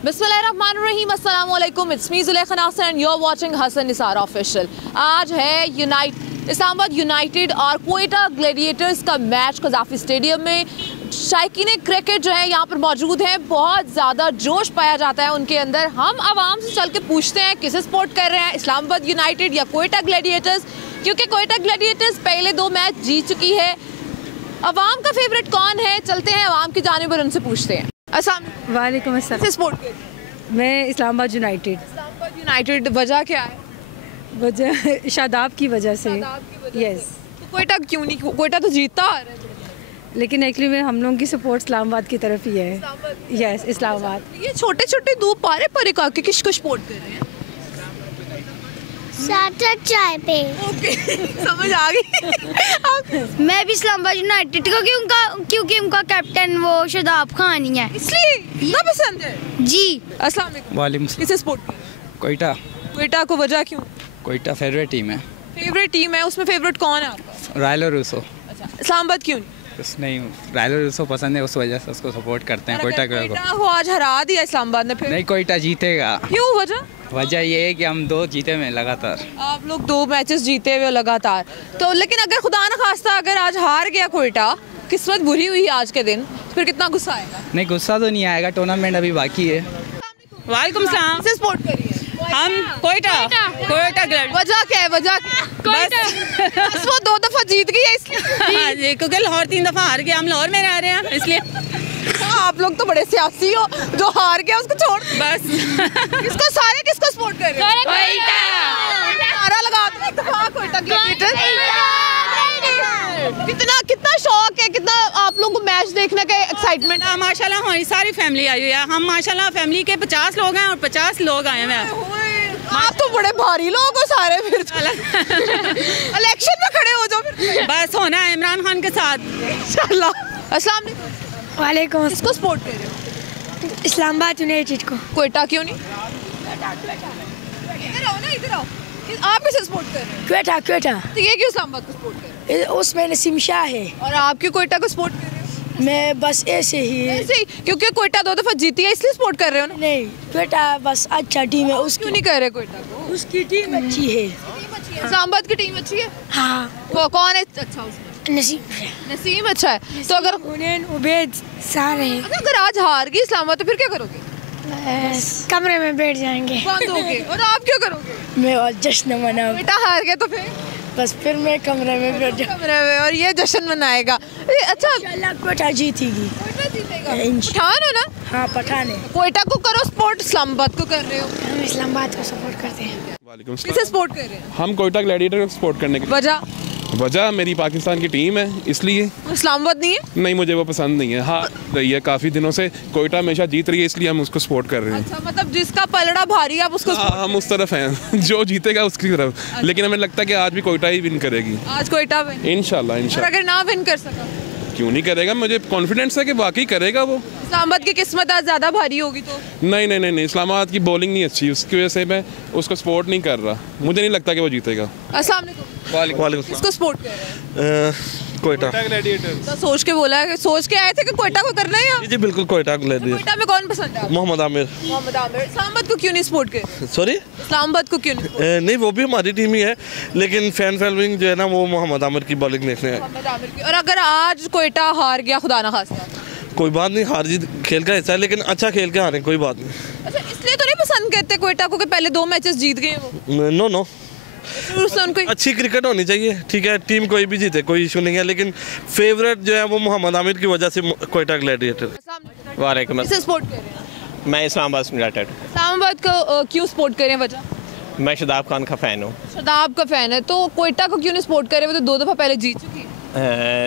बिस्मिल्लाहिर्रहमानिर्रहीम, अस्सलाम वालेकुम, it's me Zulekha Nasir and you are watching Hasan Nisar official. आज है इस्लामाबाद यूनाइटेड और क्वेटा ग्लैडिएटर्स का मैच कज़ाफ़ी स्टेडियम में। शायकीन क्रिकेट जो है यहाँ पर मौजूद हैं, बहुत ज़्यादा जोश पाया जाता है उनके अंदर। हम आवाम से चल के पूछते हैं किसे सपोर्ट कर रहे हैं, इस्लामाबाद यूनाइटेड या क्वेटा ग्लैडिएटर्स, क्योंकि क्वेटा ग्लैडिएटर्स पहले 2 मैच जीत चुकी है। अवाम का फेवरेट कौन है, चलते हैं अवाम की जानिब पर उनसे पूछते हैं। अस्सलाम वालेकुम अस्सलाम। किसे सपोर्ट कर रहे हैं? मैं इस्लामाबाद यूनाइटेड। इस्लामाबाद यूनाइटेड, वजह क्या है? वजह शादाब की वजह से। यस। तो क्वेटा क्यों नहीं? क्वेटा तो जीतता आ रहा है, लेकिन एक्चुअली में हम लोगों की सपोर्ट इस्लामाबाद की तरफ ही है। यस, इस्लामाबाद। ये छोटे छोटे 2 पारे परे का के किसको सपोर्ट कर रहे हैं? सार्थक चाय पे। ओके समझ आ गई। मैं भी इस्लामाबाद यूनाइटेड क्योंकि उनका कैप्टन वो शादाब खान ही है, इसलिए इतना पसंद है जी। अस्सलाम वालेकुम। वालेकुम किसे सपोर्ट कर रहे हैं? कोयटा। क्वेटा को, वजह क्यों? कोयटा फेवरेट टीम है। फेवरेट टीम है, उसमें फेवरेट कौन है आपका? रायलो रूसो। अच्छा, इस्लामाबाद क्यों नहीं? नहीं, रायलो रूसो पसंद है, उस वजह से उसको सपोर्ट करते हैं। कोयटा को आज हरा दिया इस्लामाबाद ने, फिर नहीं, कोयटा जीतेगा। क्यों? वजह ये है कि हम 2 जीते में लगातार। आप लोग 2 मैचेस जीते हुए लगातार, तो लेकिन अगर खुदा न खास्ता अगर आज हार गया कोयटा, किस्मत बुरी हुई आज के दिन, फिर कितना गुस्सा आएगा? नहीं, गुस्सा तो नहीं आएगा, टूर्नामेंट अभी बाकी है। वालेकुम सलाम। किसे सपोर्ट करिए? हम कोयटा ग्लैड। वजह क्या है? वजह बस वो 2 दफा जीत गई है इसलिए। हाँ जी, क्योंकि लाहौर 3 दफा हार गया, हम लाहौर में रह रहे हैं इसलिए। आप लोग तो बड़े सियासी हो, जो हार गया उसको छोड़ बस किसको सपोर्ट कर रहे हो? नारा लगा दो एक दफा, कोयटा ग्लैडिएटर्स। कितना शौक है, कितना आप लोगों को मैच देखने का एक्साइटमेंट? माशाल्लाह हमारी सारी फैमिली आई हुई है। हम माशाल्लाह फैमिली के 50 लोग हैं और 50 लोग आए हुए हैं। आप तो बड़े भारी लोग हो सारे, फिर इलेक्शन में खड़े हो जाओ फिर। बस होना है इमरान खान के साथ इंशाल्लाह। अस्सलाम वालेकुम। वालेकुम। किसको सपोर्ट कर रहे हो? इस्लामाबाद यूनाइटेड को। कोयटा क्यों नहीं? इधर आओ ना, इधर आओ। आप किसे सपोर्ट कर रहे हैं? क्वेटा। तो ये क्यों इस्लामाबाद को सपोर्ट कर रहे उसमें नसीम शाह है हैं? और आप क्यों कोयटा को सपोर्ट कर रहे हैं? मैं बस ऐसे ही। ऐसे ही, क्योंकि कोयटा 2 दफा जीती है इसलिए सपोर्ट कर रहे हो ना? नहीं, क्वेटा बस अच्छा टीम है, क्यों नहीं कर रहे कोयटा को? उसकी टीम अच्छी है। इस्लामाबाद की टीम अच्छी है। हाँ। वो कौन है अच्छा उसमें? नसीम अच्छा है। तो अगर उबैद सारे अगर आज हार गई इस्लामाबाद तो फिर क्या करोगे? कमरे में बैठ जाएंगे। बंद होगे। और आप क्या करोगे? मैं और जश्न मनाऊं। बेटा हार गया तो फिर बस फिर मैं कमरे में बैठ जाऊं। कमरे में और ये जश्न मनाएगा। अच्छा, इंशाल्लाह क्वेटा जीतेगी। कोयटा जीतेगा। इंशाल्लाह। पठान हो ना? हाँ, पठान है। कोयटा को करो सपोर्ट, इस्लामाबाद को कर रहे हो? हम इस्लामाबाद को सपोर्ट करते हैं। वालेकुम किसे सलाम। सपोर्ट कर रहे हैं? हम कोयटा ग्लैडिएटर को सपोर्ट करने की वजह मेरी पाकिस्तान की टीम है, इसलिए। इस्लामाबाद नहीं है? नहीं, मुझे वो पसंद नहीं है। हाँ रही है काफ़ी दिनों से, कोयटा हमेशा जीत रही है, इसलिए हम उसको सपोर्ट कर रहे हैं। अच्छा, मतलब जिसका पलड़ा भारी है आप उसको हाँ, हम उस तरफ हैं जो जीतेगा उसकी तरफ। लेकिन हमें लगता है कि आज भी कोयटा ही विन करेगी। आज कोयटा विन? इंशाल्लाह। और अगर ना विन कर सका? क्यों नहीं करेगा, मुझे कॉन्फिडेंस है कि वाकई करेगा वो। इस्लामाबाद की किस्मत आज ज़्यादा भारी होगी तो? नहीं, इस्लामाबाद की बॉलिंग नहीं अच्छी, उसकी वजह से मैं उसको सपोर्ट नहीं कर रहा। मुझे नहीं लगता कि वो जीतेगा। अस्सलाम वालेकुम। किसको सपोर्ट कर रहे हैं? कोयटा ग्लैडिएटर। तो सोच के बोला है, सोच के आए थे कि कोयटा को करना है या? जी बिल्कुल, कोयटा ग्लैडिएटर। कोयटा में कौन पसंद है? मोहम्मद आमिर। मोहम्मद आमिर। इस्लामाबाद को क्यों नहीं सपोर्ट कर? सॉरी, इस्लामाबाद को क्यों नहीं? नहीं, वो भी हमारी टीम ही है, लेकिन फैन फॉलोइंग जो है ना वो मोहम्मद आमिर की बॉलिंग देखने हैं। मोहम्मद आमिर की। और अगर आज कोयटा हार गया, खुदा ना खास्ता? कोई बात नहीं, हार जीत खेल का हिस्सा है, लेकिन अच्छा खेल के हारे, कोई बात नहीं। अच्छा, इसलिए तो नहीं पसंद करते कोयटा को कि पहले 2 मैचेस जीत गए वो? नो, उनको अच्छी क्रिकेट होनी चाहिए, ठीक है, टीम कोई भी जीते, कोई इशू नहीं है, लेकिन फेवरेट जो है वो मोहम्मद आमिर की वजह से कोयटा ग्लैडिएटर। वालेकुम। किसे सपोर्ट कर रहे हैं? मैं इस्लामाबाद यूनाइटेड। इस्लामाबाद को क्यों सपोर्ट करें, वजह? मैं शादाब खान का फ़ैन हूँ। शादाब का फ़ैन है, तो कोयटा को क्यों नहीं सपोर्ट करे? वो तो 2 दफा पहले जीत चुकी है।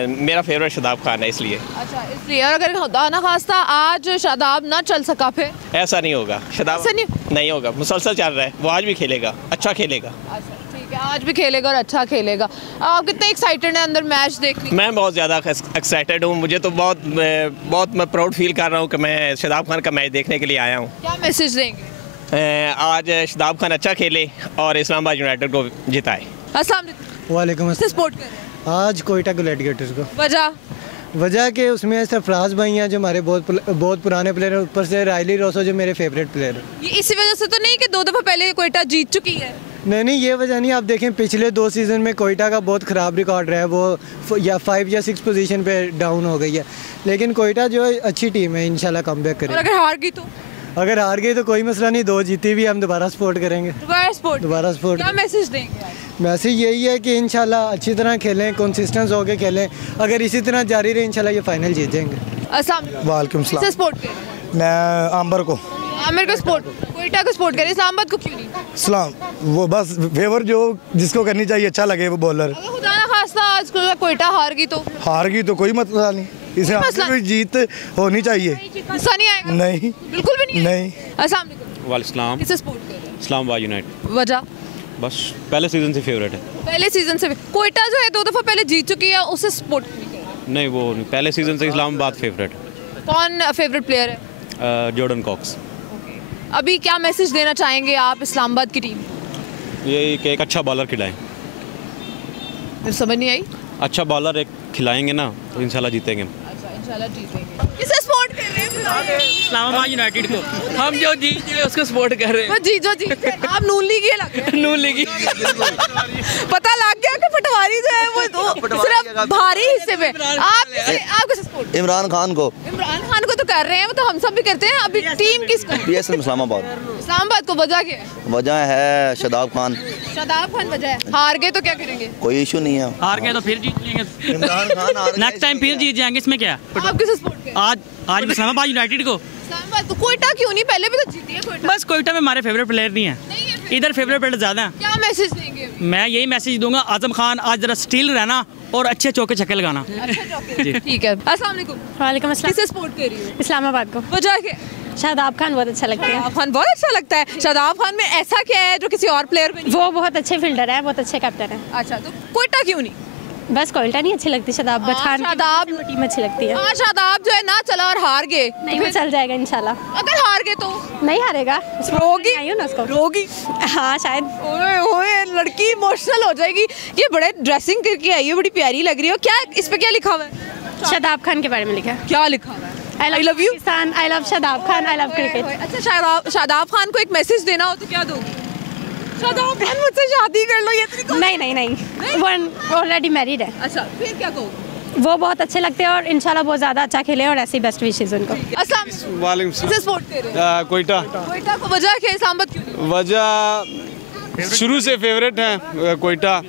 मेरा फेवरेट शादाब खान है इसलिए। अच्छा, इसलिए। और अगर खुदा ना खास्ता आज शादाब ना चल सका फिर? ऐसा नहीं होगा, शादाब ऐसा नहीं होगा, मुसलसल चल रहा है, वो आज भी खेलेगा, अच्छा खेलेगा। अच्छा ठीक है, आज भी खेलेगा और अच्छा खेलेगा। आप कितने एक्साइटेड हैं अंदर मैच देखने? मैं बहुत ज़्यादा एक्साइटेड हूँ, मुझे तो बहुत मैं प्राउड फील कर रहा हूँ कि मैं शादाब खान का मैच देखने के लिए आया हूँ। क्या मैसेज देंगे? आज शादाब खान अच्छा खेले और इस्लामाबाद यूनाइटेड को जिताए। अस्सलाम वालेकुम। वालेकुम अस्सलाम। सपोर्ट कर रहे हैं आज कोयटा ग्लैडिएटर्स को। वजह? वजह कि उसमें सरफराज भाई हैं जो हमारे बहुत पुराने प्लेयर हैं, ऊपर से रायली रोसो जो मेरे फेवरेट प्लेयर हैं। ये इसी वजह से तो नहीं कि 2 दफ़ा पहले क्वेटा जीत चुकी है? नहीं, ये वजह नहीं। आप देखें पिछले 2 सीज़न में कोयटा का बहुत ख़राब रिकॉर्ड रहा है, वो या 5 या 6 पोजीशन पे डाउन हो गई है, लेकिन कोयटा जो है अच्छी टीम है, इंशाल्लाह कमबैक करेगी। और अगर हार गई तो? अगर हार गई तो कोई मसला नहीं, 2 जीती भी हम दोबारा सपोर्ट करेंगे। दोबारा सपोर्ट। क्या मैसेज देंगे? मैसेज यही है कि इंशाल्लाह अच्छी तरह खेलें, कंसिस्टेंट होकर खेलें, अगर इसी तरह जारी रहे इंशाल्लाह ये फाइनल जीत जाएंगे। वालेकुम सलाम। सपोर्ट करें? मैं आंबर को सपोर्ट, कोयटा को सपोर्ट करें, इस्लामाबाद को क्यों नहीं? इस्लाम वो बस फेवर जो जिसको करनी चाहिए, अच्छा लगे वो बॉलर। अगर खुदा ना खास्ता आज कोयटा हार गई तो कोई मसला नहीं, इसे कोई जीत होनी चाहिए। गुस्सा नहीं आएगा? नहीं, बिल्कुल भी नहीं। अस्सलाम वालेकुम। किसे सपोर्ट कर रहे हैं? इस्लामाबाद यूनाइटेड। वजह? बस पहले सीजन से फेवरेट है। पहले सीजन से कोयटा जो है 2 दफ़ा पहले जीत चुकी है, उसे सपोर्ट नहीं कर रहे? नहीं, वो नहीं, पहले सीजन से इस्लामाबाद फेवरेट है। कौन फेवरेट प्लेयर है? Jordan Cox. अभी क्या मैसेज देना चाहेंगे आप इस्लामाबाद की टीम? ये कि एक अच्छा बॉलर खिलाएं। फिर समझ नहीं आई। अच्छा बॉलर एक खिलाएंगे ना तो इंशाल्लाह जीतेंगे। इंशाल्लाह जीतेंगे। किसे सपोर्ट कर रहे हैं? इस्लामाबाद यूनाइटेड को। हम जो जीत गए उसको सपोर्ट कर रहे हैं। वो जीत आप नून लीग ये लग रहे हैं। नून लीग पता लग गया कि पटवारी जो है वो सिर्फ भारी हिस्से में। आप किसे सपोर्ट? इमरान खान को। इमरान खान को तो कर रहे हैं, वो तो हम सब भी करते हैं। अभी टीम किसको? PSL इस्लामाबाद। इस्लामाबाद को वजह क्या है? वजह है शादाब खान। शादाब खान वजह है। हार गए तो क्या करेंगे? कोई इशू नहीं है। हार गए तो फिर जीत लेंगे। इमरान खान नेक्स्ट टाइम फिर जीत जाएंगे, इसमें क्या? आप किसे सपोर्ट करें? आज इस्लामाबाद यूनाइटेड को। इस्लामाबाद को। कोयटा क्यों नहीं? पहले भी तो जीती है कोयटा। बस कोयटा में हमारे फेवरेट प्लेयर नहीं है, इधर फेवरेट प्लेयर ज्यादा है। क्या मैसेज देंगे? मैं यही मैसेज दूंगा, आजम खान आज जरा स्टील रहना और अच्छे चौके छक्के लगाना। ठीक है। अस्सलाम वालेकुम। वालेकुम अस्सलाम। किसे सपोर्ट कर रही हो? इस्लामाबाद को। वजह क्या? शादाब खान बहुत अच्छा लगता है। शादाब खान बहुत अच्छा लगता है। शादाब खान में ऐसा क्या है जो किसी और प्लेयर में नहीं? वो बहुत अच्छे फील्डर है, बहुत अच्छे कैप्टन है। अच्छा, तो कोयटा क्यों नहीं? बस कोयटा नहीं अच्छी लगती, शादाब खान की टीम अच्छी लगती है। शादाब जो है ना चला और हार गए, नहीं वो चल जाएगा इंशाल्लाह। अगर हार गए तो? नहीं हारेगा, रोगी। हाँ शायद। ओए लड़की इमोशनल हो जाएगी। ये बड़े ड्रेसिंग करके आई है, बड़ी प्यारी लग रही है। क्या इस पे क्या लिखा हुआ है? शादाब खान के बारे में लिखा है। क्या लिखा हुआ है? I love you Pakistan, I love Shadab Khan, I love cricket. अच्छा, शादाब खान को एक मैसेज देना हो तो क्या दोगी? शादाब खान मुझसे शादी कर लो, ये तो नहीं, वो ऑलरेडी मैरिड है। अच्छा, फिर क्या कहोगे? वो बहुत अच्छे लगते हैं और इंशाल्लाह बहुत ज़्यादा अच्छा खेले और ऐसी बेस्ट विशेज़ उनको। वालेकुम सलाम। सपोर्ट कर रहे हैं? कोयटा। कोयटा को वजह क्या है? इस्लामाबाद क्यों? वजह शुरू से फेवरेट है कोयटा,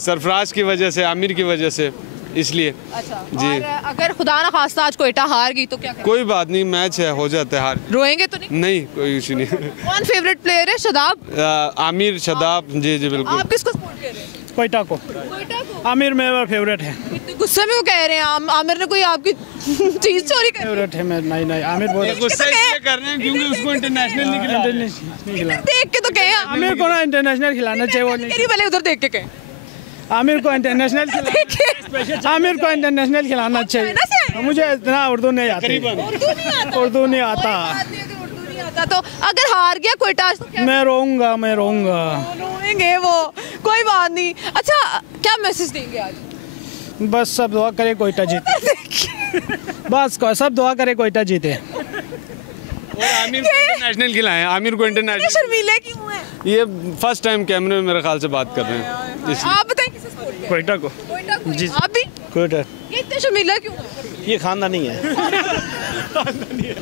सरफराज की वजह से, आमिर की वजह से, इसलिए। अच्छा जी। और अगर खुदा ना खास्ता आज कोयटा हार गई तो क्या करें? कोई बात नहीं, मैच है, हो जाता है हार। रोएंगे तो नहीं? नहीं, कोई इशू नहीं। कौन फेवरेट प्लेयर है? शादाब? आमिर, शादाब। जी बिल्कुल। आप किसको सपोर्ट कर रहे हैं? कोयटा को। आमिर मेरा फेवरेट है। गुस्से में वो कह रहे हैं आमिर ने कोई आपकी चीज चोरी कर? फेवरेट है मैं। नहीं, आमिर बहुत गुस्सा इसलिए कर रहे हैं क्योंकि उसको इंटरनेशनल नहीं खिलाया। देख के तो कहे आमिर को ना इंटरनेशनल खिलाना चाहिए। वो नहीं, पहले उधर देख के कहे आमिर को इंटरनेशनल खिलाना चाहिए। मुझे इतना उर्दू नहीं आती। उर्दू नहीं आता। तो अगर हार गया कोयटा तो क्या? मैं रोऊंगा। रोएंगे वो, कोई बात नहीं। अच्छा, क्या मैसेज देंगे आज? बस सब दुआ करे कोयटा जीते। बस सब दुआ करे कोयटा जीते। और आमिर को इंटरनेशनल खिलाएं। आमिर को इंटरनेशनल। शर्मीले क्यों है? ये फर्स्ट टाइम कैमरे में मेरे ख्याल से बात कर रहे हैं। आप बताएं किसे सपोर्ट करें? कोयटा को। जी। आप भी? कोयटा। ये इतने शर्मीला क्यों? ये खानदानी है।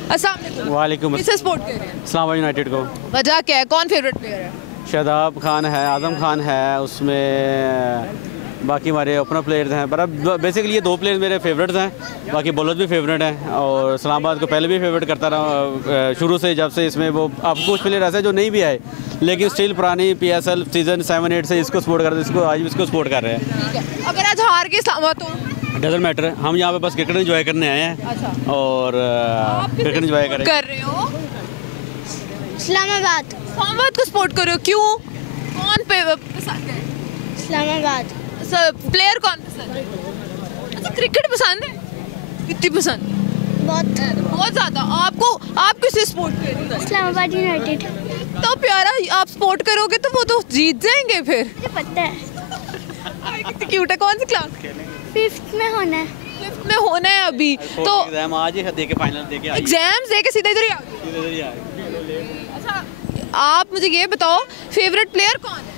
अस्सलाम वालेकुम। किसे सपोर्ट कर रहे हैं? इस्लामाबाद यूनाइटेड को। वजह क्या है? कौन फेवरेट प्लेयर है? शादाब खान है, आजम खान है, उसमें बाकी हमारे ओपनर प्लेयर्स हैं। पर अब बेसिकली ये 2 प्लेयर्स मेरे फेवरेट्स हैं, बाकी बॉलर्स भी फेवरेट हैं। और इस्लामाबाद को पहले भी फेवरेट करता रहा शुरू से, जब से इसमें वो अब कुछ प्लेयर ऐसे जो नहीं भी आए लेकिन स्टिल पुरानी PSL सीजन 7-8 से इसको सपोर्ट करते, इसको आज भी इसको सपोर्ट कर रहे हैं। ठीक है। अगर आज हार गए इस्लामाबाद तो? डजंट मैटर, हम यहाँ पे बस क्रिकेट एंजॉय करने आए हैं। अच्छा। और क्रिकेट एंजॉय कर रहे हो? इस्लामाबाद को सपोर्ट कर रहे हो, क्यों? कौन पसंद है? इस्लामाबाद। प्लेयर कौन पसंद है? अच्छा, क्रिकेट पसंद है? कितनी पसंद? बहुत ज़्यादा। आप किसे सपोर्ट कर रहे हो? इस्लामाबाद यूनाइटेड। तो प्यारा, आप सपोर्ट करोगे तो वो तो जीत जाएंगे फिर। मुझे पता है। कितनी क्यूट है। कौन सी क्लास? 5th में होना है। 5th में होना है अभी तो एग्जाम आज ही दे के फाइनल दे के एग्जाम्स दे के सीधा इधर ही आ गए। अच्छा आप मुझे ये बताओ फेवरेट प्लेयर कौन है?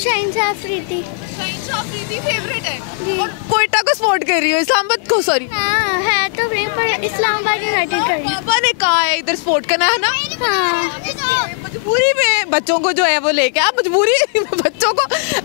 शहनशाह अफरीदी। शहनशाह अफरीदी फेवरेट है और कोयटा को सपोर्ट कर रही हो, इस्लामाबाद को? सॉरी हाँ है तो फ्री पर इस्लामाबाद यूनाइटेड कर रही है। पापा ने कहा है इधर सपोर्ट करना है ना? हाँ। मजबूरी में बच्चों को जो है वो लेके आप मजबूरी बच्चों को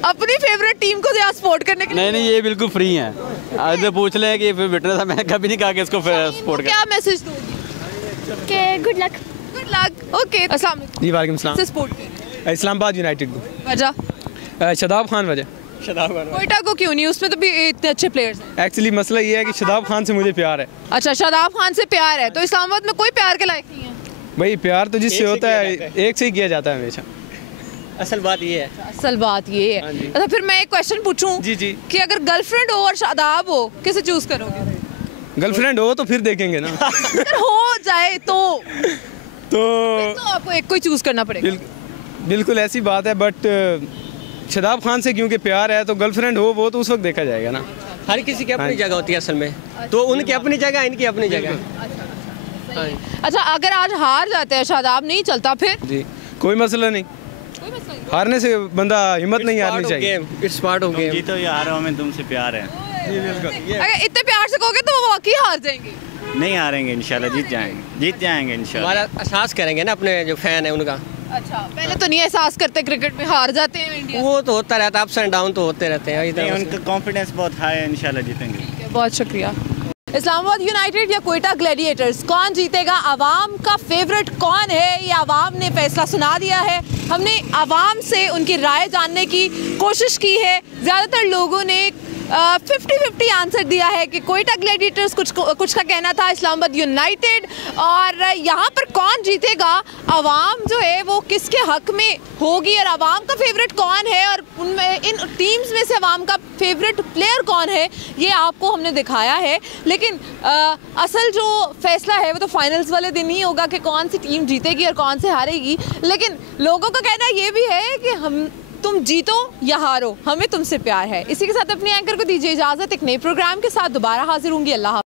अपनी फेवरेट टीम को यहाँ सपोर्ट करने के लिए। नहीं ये बिल्कुल फ्री है, आज पूछ लें कि फिटनेस है, मैंने कभी नहीं कहा कि इसको सपोर्ट कर। क्या मैसेज दूंगी? के good luck. Good luck. Okay अस्सलाम वालेकुम। जी वालेकुम सलाम। से सपोर्ट कर इस्लामाबाद यूनाइटेड को। वजह? शदाब खान वजह। कोयटा को क्यों नहीं? उसमें तो भी इतने अच्छे प्लेयर्स हैं। एक्चुअली मसला ये है कि शदाब खान से मुझे प्यार है। अच्छा शदाब खान से प्यार है तो इस्लामाबाद में कोई प्यार के लायक नहीं है? भाई प्यार तो जिससे होता है एक से ही किया जाता है हमेशा। असल बात ये है। असल बात ये है। अच्छा फिर मैं एक क्वेश्चन पूछूं जी कि अगर गर्लफ्रेंड हो और शादाब हो किसे चूज करोगे? गर्लफ्रेंड हो तो फिर देखेंगे ना। अगर हो जाए तो आपको एक कोई चूज करना पड़ेगा। बिल्कुल ऐसी बात है, बट शदाब खान से क्योंकि प्यार है तो गर्लफ्रेंड हो वो तो उस वक्त देखा जाएगा ना। हर किसी की अपनी जगह होती है असल में, तो उनकी अपनी जगह इनकी अपनी जगह। अच्छा अगर आज हार जाते हैं शादाब नहीं चलता फिर? जी कोई मसला नहीं, हारने से बंदा हिम्मत नहीं हारनी चाहिए। It's part of game. जीतो या हारो हमें तुमसे प्यार है। अगर इतने प्यार से कहोगे तो वो वाकई हार जाएंगे। नहीं हारेंगे इंशाल्लाह, जीत जाएंगे इंशाल्लाह। हमारा एहसास करेंगे ना अपने जो फैन है उनका। अच्छा पहले तो नहीं एहसास करते, क्रिकेट में हार जाते हैं इंडिया। वो तो होता रहता है, अप्स एंड डाउन तो होते रहते हैं। उनका कॉन्फिडेंस बहुत हाई है, इंशाल्लाह जीतेंगे। बहुत शुक्रिया। इस्लामाबाद यूनाइटेड या कोयटा ग्लैडिएटर्स, कौन जीतेगा? आवाम का फेवरेट कौन है? ये आवाम ने फैसला सुना दिया है। हमने आवाम से उनकी राय जानने की कोशिश की है। ज़्यादातर लोगों ने 50-50 आंसर दिया है कि कोयटा ग्लैडिएटर्स, कुछ का कहना था इस्लामाबाद यूनाइटेड। और यहाँ पर कौन जीतेगा, आवाम जो है वो किसके हक में होगी और आवाम का फेवरेट कौन है और उनमें इन टीम्स में से आवाम का फेवरेट प्लेयर कौन है, ये आपको हमने दिखाया है। लेकिन असल जो फैसला है वो तो फाइनल्स वाले दिन ही होगा कि कौन सी टीम जीतेगी और कौन से हारेगी। लेकिन लोगों का कहना ये भी है कि तुम जीतो या हारो, हमें तुमसे प्यार है। इसी के साथ अपने एंकर को दीजिए इजाज़त। एक नए प्रोग्राम के साथ दोबारा हाजिर होंगी। अल्लाह।